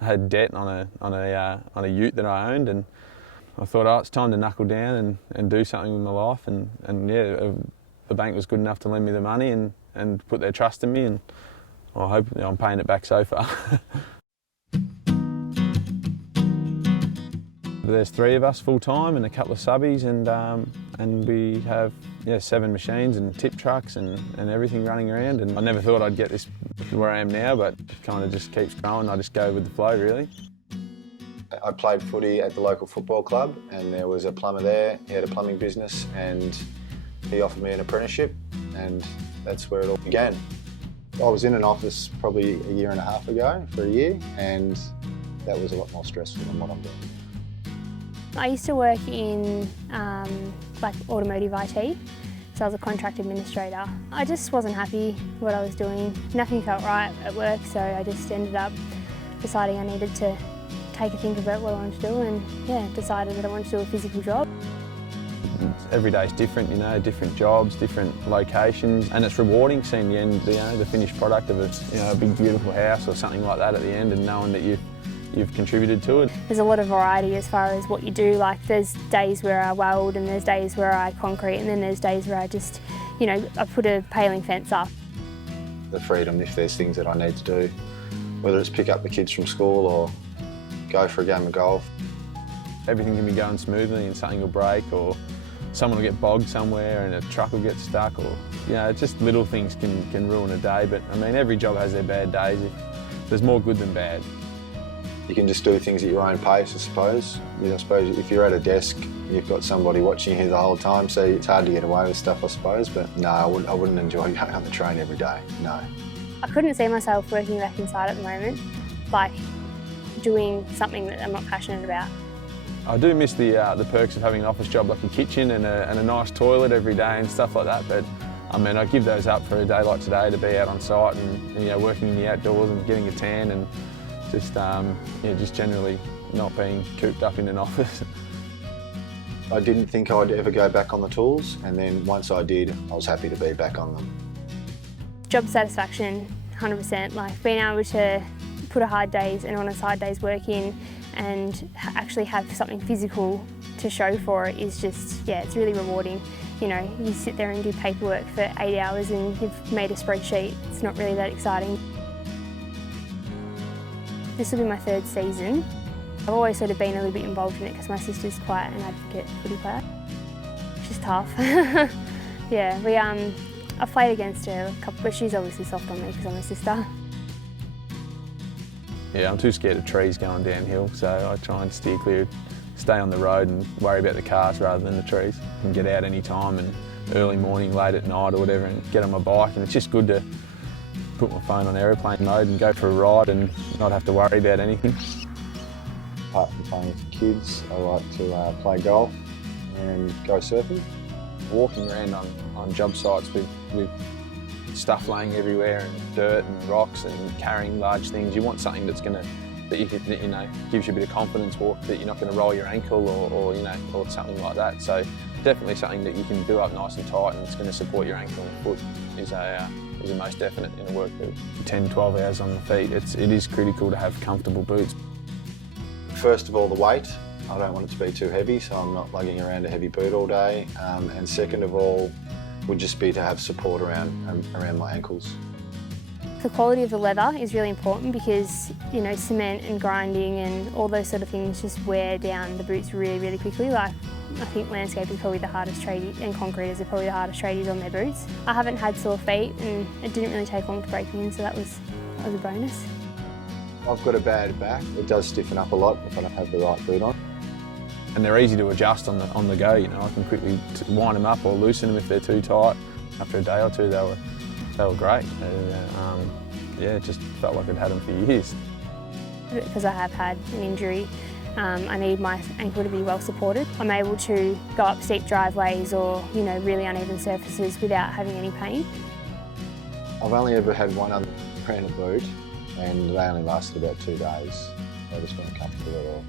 I had debt on a ute that I owned, and I thought, oh, it's time to knuckle down and do something with my life. And yeah, the bank was good enough to lend me the money and put their trust in me, and I hope I'm paying it back so far. There's 3 of us full time and a couple of subbies, and we have 7 machines and tip trucks and everything running around. And I never thought I'd get this where I am now, but it kind of just keeps growing. I just go with the flow, really. I played footy at the local football club, and there was a plumber there. He had a plumbing business, and he offered me an apprenticeship, and that's where it all began. I was in an office probably a year and a half ago for a year, and that was a lot more stressful than what I'm doing. I used to work in like automotive IT, so I was a contract administrator. I just wasn't happy with what I was doing. Nothing felt right at work, so I just ended up deciding I needed to take a think about what I wanted to do, and decided that I wanted to do a physical job. Every day's different, different jobs, different locations, and it's rewarding seeing the end, the finished product of a big beautiful house or something like that at the end, and knowing that you've contributed to it. There's a lot of variety as far as what you do. Like, there's days where I weld, and there's days where I concrete, and then there's days where I just, I put a paling fence up. The freedom, if there's things that I need to do, whether it's pick up the kids from school or go for a game of golf. Everything can be going smoothly and something will break, or someone will get bogged somewhere and a truck will get stuck, or just little things can ruin a day. But I mean, every job has their bad days. There's more good than bad. You can just do things at your own pace, I suppose. I suppose if you're at a desk, you've got somebody watching you the whole time, so it's hard to get away with stuff, I suppose. But no, I wouldn't enjoy going on the train every day, no. I couldn't see myself working back inside at the moment, like doing something that I'm not passionate about. I do miss the perks of having an office job, like a kitchen and a nice toilet every day and stuff like that. But I mean, I'd give those up for a day like today, to be out on site and working in the outdoors and getting a tan, and just generally not being cooped up in an office. I didn't think I'd ever go back on the tools, and then once I did, I was happy to be back on them. Job satisfaction, 100%. Like, being able to put a hard days and on a side day's work in and actually have something physical to show for it is just, it's really rewarding. You sit there and do paperwork for 8 hours and you've made a spreadsheet. It's not really that exciting. This will be my 3rd season. I've always sort of been a little bit involved in it because my sister's quite an advocate footy player. She's tough. I've played against her a couple, but she's obviously soft on me because I'm her sister. Yeah, I'm too scared of trees going downhill, so I try and steer clear, stay on the road and worry about the cars rather than the trees. I can get out any time, and early morning, late at night or whatever, and get on my bike, and it's just good to put my phone on aeroplane mode and go for a ride and not have to worry about anything. Apart from playing with kids, I like to play golf and go surfing. Walking around on job sites with stuff laying everywhere and dirt and rocks and carrying large things, you want something that gives you a bit of confidence, that you're not going to roll your ankle or something like that. So definitely something that you can do up nice and tight and it's going to support your ankle and foot is a most definite in a work boot. 10-12 hours on the feet, it is critical to have comfortable boots. First of all, the weight. I don't want it to be too heavy, so I'm not lugging around a heavy boot all day. And second of all, would just be to have support around my ankles. The quality of the leather is really important because, cement and grinding and all those sort of things just wear down the boots really, really quickly. Like, I think landscape is probably the hardest trade, and concreters are probably the hardest tradies on their boots. I haven't had sore feet, and it didn't really take long to break me in, so that was a bonus. I've got a bad back. It does stiffen up a lot if I don't have the right boot on. And they're easy to adjust on the go. I can quickly wind them up or loosen them if they're too tight. After a day or two, they were great. It just felt like I'd had them for years. Because I have had an injury, I need my ankle to be well supported. I'm able to go up steep driveways or really uneven surfaces without having any pain. I've only ever had one other brand of boot, and they only lasted about 2 days. They just weren't comfortable at all.